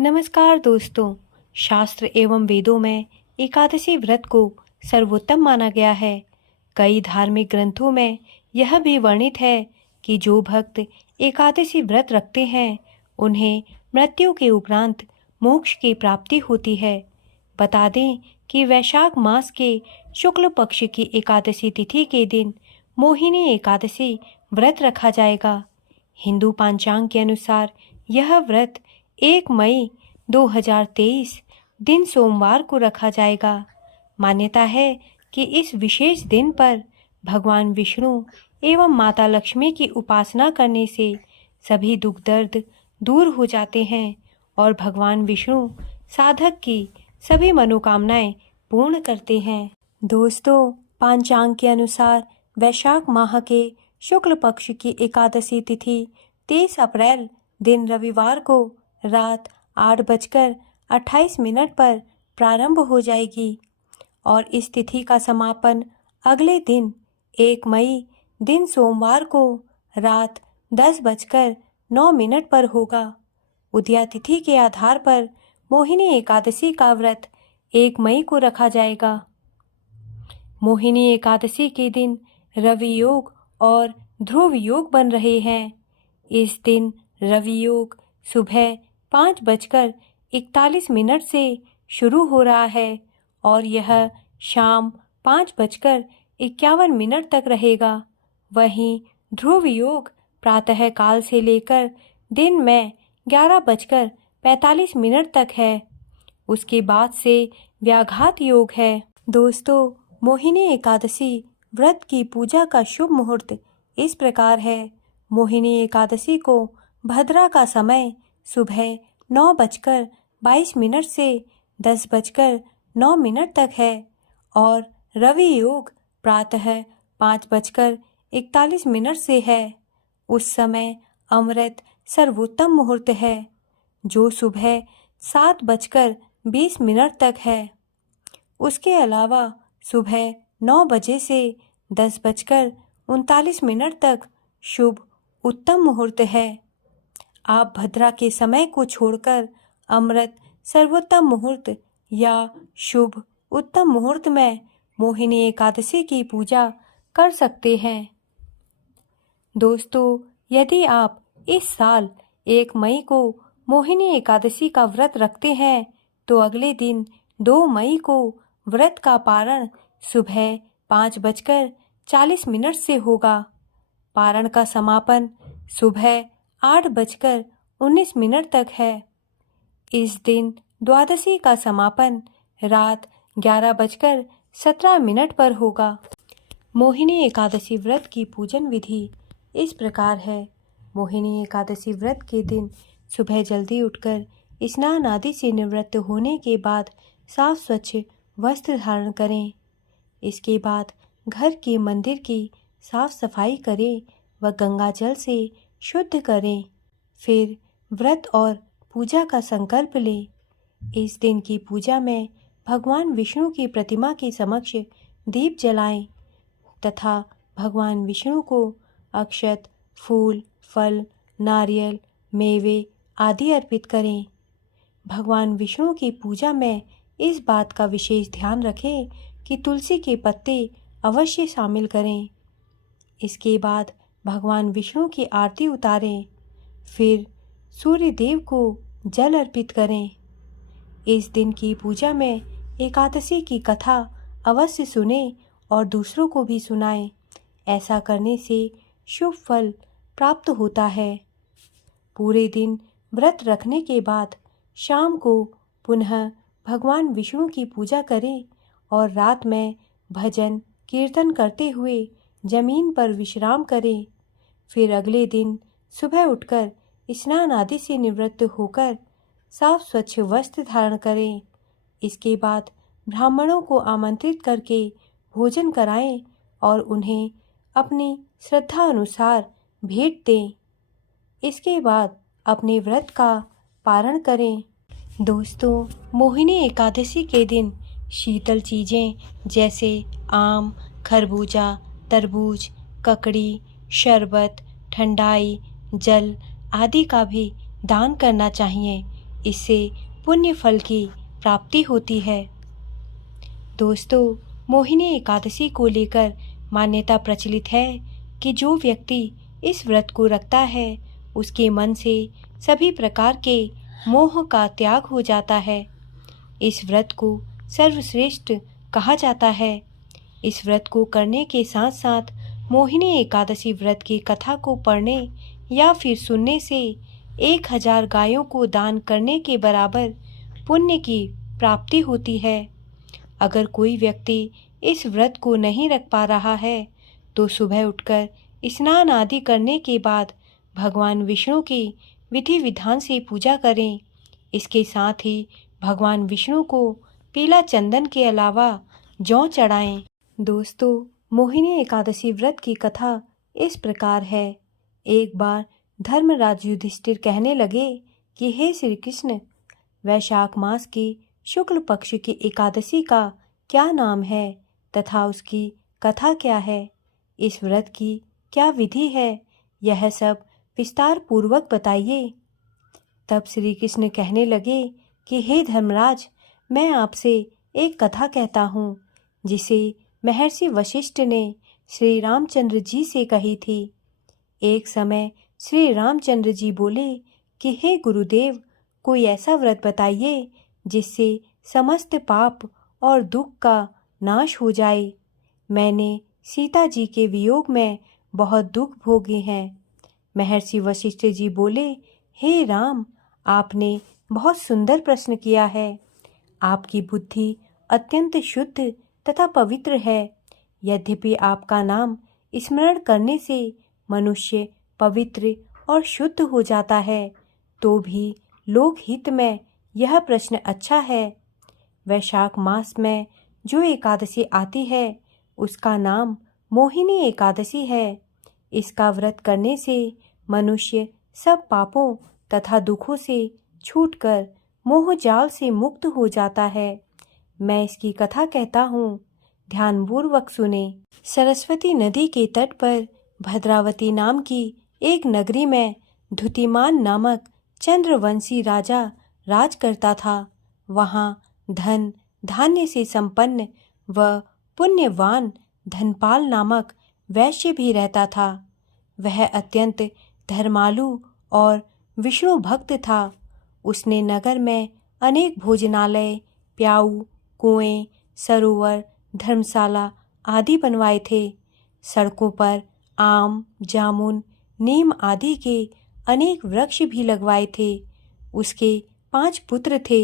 नमस्कार दोस्तों। शास्त्र एवं वेदों में एकादशी व्रत को सर्वोत्तम माना गया है। कई धार्मिक ग्रंथों में यह भी वर्णित है कि जो भक्त एकादशी व्रत रखते हैं उन्हें मृत्यु के उपरांत मोक्ष की प्राप्ति होती है। बता दें कि वैशाख मास के शुक्ल पक्ष की एकादशी तिथि के दिन मोहिनी एकादशी व्रत रखा जाएगा। हिंदू पंचांग के अनुसार यह व्रत 1 मई 2023 दिन सोमवार को रखा जाएगा। मान्यता है कि इस विशेष दिन पर भगवान विष्णु एवं माता लक्ष्मी की उपासना करने से सभी दुख दर्द दूर हो जाते हैं और भगवान विष्णु साधक की सभी मनोकामनाएं पूर्ण करते हैं। दोस्तों, पंचांग के अनुसार वैशाख माह के शुक्ल पक्ष की एकादशी तिथि 23 अप्रैल दिन रविवार को रात 8:28 पर प्रारंभ हो जाएगी और इस तिथि का समापन अगले दिन 1 मई दिन सोमवार को रात 10:09 पर होगा। उदया तिथि के आधार पर मोहिनी एकादशी का व्रत 1 मई को रखा जाएगा। मोहिनी एकादशी के दिन रवि योग और ध्रुव योग बन रहे हैं। इस दिन रवि योग सुबह 5:41 से शुरू हो रहा है और यह शाम 5:51 तक रहेगा। वहीं ध्रुव योग प्रातः काल से लेकर दिन में 11:45 तक है। उसके बाद से व्याघात योग है। दोस्तों, मोहिनी एकादशी व्रत की पूजा का शुभ मुहूर्त इस प्रकार है। मोहिनी एकादशी को भद्रा का समय सुबह 9:22 से 10:09 तक है और रवि योग प्रातः 5:41 से है। उस समय अमृत सर्वोत्तम मुहूर्त है जो सुबह 7:20 तक है। उसके अलावा सुबह 9 बजे से 10:39 तक शुभ उत्तम मुहूर्त है। आप भद्रा के समय को छोड़कर अमृत सर्वोत्तम मुहूर्त या शुभ उत्तम मुहूर्त में मोहिनी एकादशी की पूजा कर सकते हैं। दोस्तों, यदि आप इस साल 1 मई को मोहिनी एकादशी का व्रत रखते हैं तो अगले दिन 2 मई को व्रत का पारण सुबह 5:40 से होगा। पारण का समापन सुबह 8:19 तक है। इस दिन द्वादशी का समापन रात 11:17 पर होगा। मोहिनी एकादशी व्रत की पूजन विधि इस प्रकार है। मोहिनी एकादशी व्रत के दिन सुबह जल्दी उठकर स्नान आदि से निवृत्त होने के बाद साफ स्वच्छ वस्त्र धारण करें। इसके बाद घर के मंदिर की साफ सफाई करें व गंगा जल से शुद्ध करें। फिर व्रत और पूजा का संकल्प लें। इस दिन की पूजा में भगवान विष्णु की प्रतिमा के समक्ष दीप जलाएं तथा भगवान विष्णु को अक्षत, फूल, फल, नारियल, मेवे आदि अर्पित करें। भगवान विष्णु की पूजा में इस बात का विशेष ध्यान रखें कि तुलसी के पत्ते अवश्य शामिल करें। इसके बाद भगवान विष्णु की आरती उतारें। फिर सूर्य देव को जल अर्पित करें। इस दिन की पूजा में एकादशी की कथा अवश्य सुने और दूसरों को भी सुनाएं। ऐसा करने से शुभ फल प्राप्त होता है। पूरे दिन व्रत रखने के बाद शाम को पुनः भगवान विष्णु की पूजा करें और रात में भजन कीर्तन करते हुए जमीन पर विश्राम करें। फिर अगले दिन सुबह उठकर स्नान आदि से निवृत्त होकर साफ स्वच्छ वस्त्र धारण करें। इसके बाद ब्राह्मणों को आमंत्रित करके भोजन कराएं और उन्हें अपनी श्रद्धा अनुसार भेंट दें। इसके बाद अपने व्रत का पारण करें। दोस्तों, मोहिनी एकादशी के दिन शीतल चीज़ें जैसे आम, खरबूजा, तरबूज, ककड़ी, शरबत, ठंडाई, जल आदि का भी दान करना चाहिए। इससे पुण्य फल की प्राप्ति होती है। दोस्तों, मोहिनी एकादशी को लेकर मान्यता प्रचलित है कि जो व्यक्ति इस व्रत को रखता है उसके मन से सभी प्रकार के मोह का त्याग हो जाता है। इस व्रत को सर्वश्रेष्ठ कहा जाता है। इस व्रत को करने के साथ साथ मोहिनी एकादशी व्रत की कथा को पढ़ने या फिर सुनने से 1000 गायों को दान करने के बराबर पुण्य की प्राप्ति होती है। अगर कोई व्यक्ति इस व्रत को नहीं रख पा रहा है तो सुबह उठकर स्नान आदि करने के बाद भगवान विष्णु की विधि विधान से पूजा करें। इसके साथ ही भगवान विष्णु को पीला चंदन के अलावा जौ चढ़ाएं। दोस्तों, मोहिनी एकादशी व्रत की कथा इस प्रकार है। एक बार धर्मराज युधिष्ठिर कहने लगे कि हे श्री कृष्ण, वैशाख मास की शुक्ल पक्ष की एकादशी का क्या नाम है तथा उसकी कथा क्या है? इस व्रत की क्या विधि है? यह सब विस्तार पूर्वक बताइए। तब श्री कृष्ण कहने लगे कि हे धर्मराज, मैं आपसे एक कथा कहता हूँ जिसे महर्षि वशिष्ठ ने श्री रामचंद्र जी से कही थी। एक समय श्री रामचंद्र जी बोले कि हे गुरुदेव, कोई ऐसा व्रत बताइए जिससे समस्त पाप और दुख का नाश हो जाए। मैंने सीता जी के वियोग में बहुत दुख भोगे हैं। महर्षि वशिष्ठ जी बोले, हे राम, आपने बहुत सुंदर प्रश्न किया है। आपकी बुद्धि अत्यंत शुद्ध तथा पवित्र है। यद्यपि आपका नाम स्मरण करने से मनुष्य पवित्र और शुद्ध हो जाता है, तो भी लोकहित में यह प्रश्न अच्छा है। वैशाख मास में जो एकादशी आती है उसका नाम मोहिनी एकादशी है। इसका व्रत करने से मनुष्य सब पापों तथा दुखों से छूटकर मोह जाल से मुक्त हो जाता है। मैं इसकी कथा कहता हूँ, ध्यानपूर्वक सुने। सरस्वती नदी के तट पर भद्रावती नाम की एक नगरी में धुतिमान नामक चंद्रवंशी राजा राज करता था। वहाँ धन धान्य से संपन्न व पुण्यवान धनपाल नामक वैश्य भी रहता था। वह अत्यंत धर्मालु और विष्णु भक्त था। उसने नगर में अनेक भोजनालय, प्याऊ, कुएं, सरोवर, धर्मशाला आदि बनवाए थे। सड़कों पर आम, जामुन, नीम आदि के अनेक वृक्ष भी लगवाए थे। उसके 5 पुत्र थे,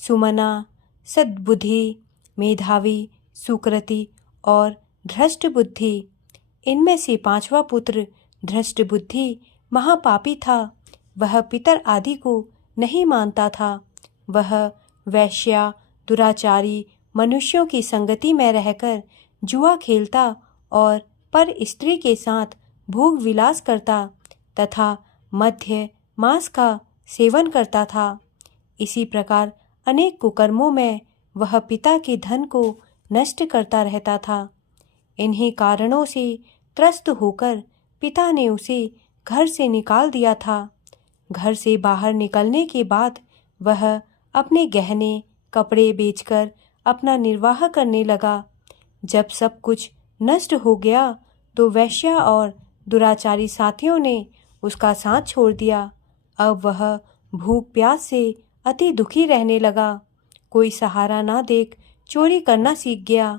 सुमना, सद्बुद्धि, मेधावी, सुकृति और धृष्ट बुद्धि। इनमें से 5वां पुत्र धृष्ट बुद्धि महापापी था। वह पितर आदि को नहीं मानता था। वह वैश्या, दुराचारी मनुष्यों की संगति में रहकर जुआ खेलता और पर स्त्री के साथ भोग विलास करता तथा मध्य मांस का सेवन करता था। इसी प्रकार अनेक कुकर्मों में वह पिता के धन को नष्ट करता रहता था। इन्हीं कारणों से त्रस्त होकर पिता ने उसे घर से निकाल दिया था। घर से बाहर निकलने के बाद वह अपने गहने कपड़े बेचकर अपना निर्वाह करने लगा। जब सब कुछ नष्ट हो गया तो वैश्या और दुराचारी साथियों ने उसका साथ छोड़ दिया। अब वह भूख प्यास से अति दुखी रहने लगा। कोई सहारा ना देख चोरी करना सीख गया।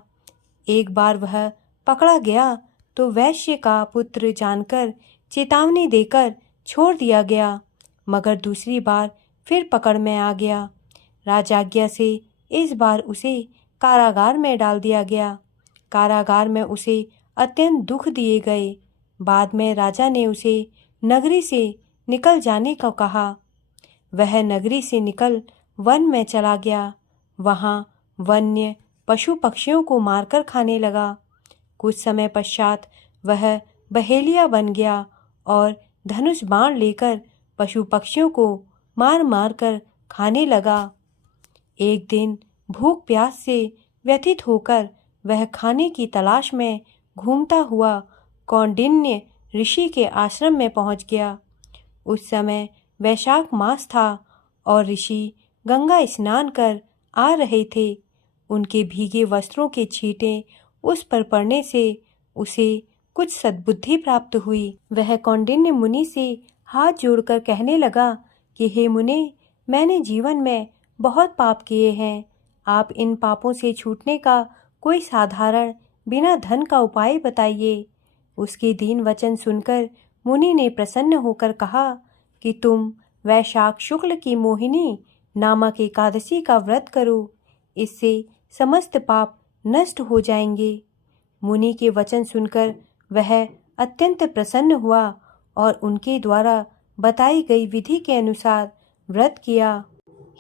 एक बार वह पकड़ा गया तो वैश्य का पुत्र जानकर चेतावनी देकर छोड़ दिया गया, मगर दूसरी बार फिर पकड़ में आ गया। राजाज्ञा से इस बार उसे कारागार में डाल दिया गया। कारागार में उसे अत्यंत दुख दिए गए। बाद में राजा ने उसे नगरी से निकल जाने को कहा। वह नगरी से निकल वन में चला गया। वहाँ वन्य पशु पक्षियों को मारकर खाने लगा। कुछ समय पश्चात वह बहेलिया बन गया और धनुष बाण लेकर पशु पक्षियों को मार मार कर खाने लगा। एक दिन भूख प्यास से व्यथित होकर वह खाने की तलाश में घूमता हुआ कौंडिन्य ऋषि के आश्रम में पहुंच गया। उस समय वैशाख मास था और ऋषि गंगा स्नान कर आ रहे थे। उनके भीगे वस्त्रों के छींटे उस पर पड़ने से उसे कुछ सद्बुद्धि प्राप्त हुई। वह कौंडिन्य मुनि से हाथ जोड़कर कहने लगा कि हे मुने, मैंने जीवन में बहुत पाप किए हैं। आप इन पापों से छूटने का कोई साधारण बिना धन का उपाय बताइए। उसके दीन वचन सुनकर मुनि ने प्रसन्न होकर कहा कि तुम वैशाख शुक्ल की मोहिनी नामक एकादशी का व्रत करो, इससे समस्त पाप नष्ट हो जाएंगे। मुनि के वचन सुनकर वह अत्यंत प्रसन्न हुआ और उनके द्वारा बताई गई विधि के अनुसार व्रत किया।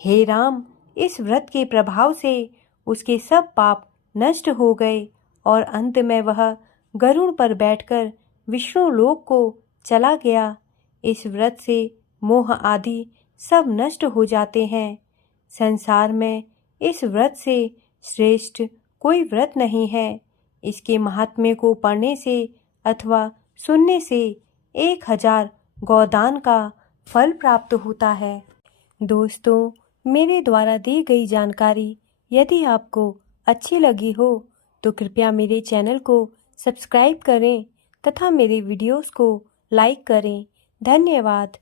हे राम, इस व्रत के प्रभाव से उसके सब पाप नष्ट हो गए और अंत में वह गरुड़ पर बैठकर विष्णु लोक को चला गया। इस व्रत से मोह आदि सब नष्ट हो जाते हैं। संसार में इस व्रत से श्रेष्ठ कोई व्रत नहीं है। इसके महात्म्य को पढ़ने से अथवा सुनने से 1000 गोदान का फल प्राप्त होता है। दोस्तों, मेरे द्वारा दी गई जानकारी यदि आपको अच्छी लगी हो तो कृपया मेरे चैनल को सब्सक्राइब करें तथा मेरे वीडियोस को लाइक करें। धन्यवाद।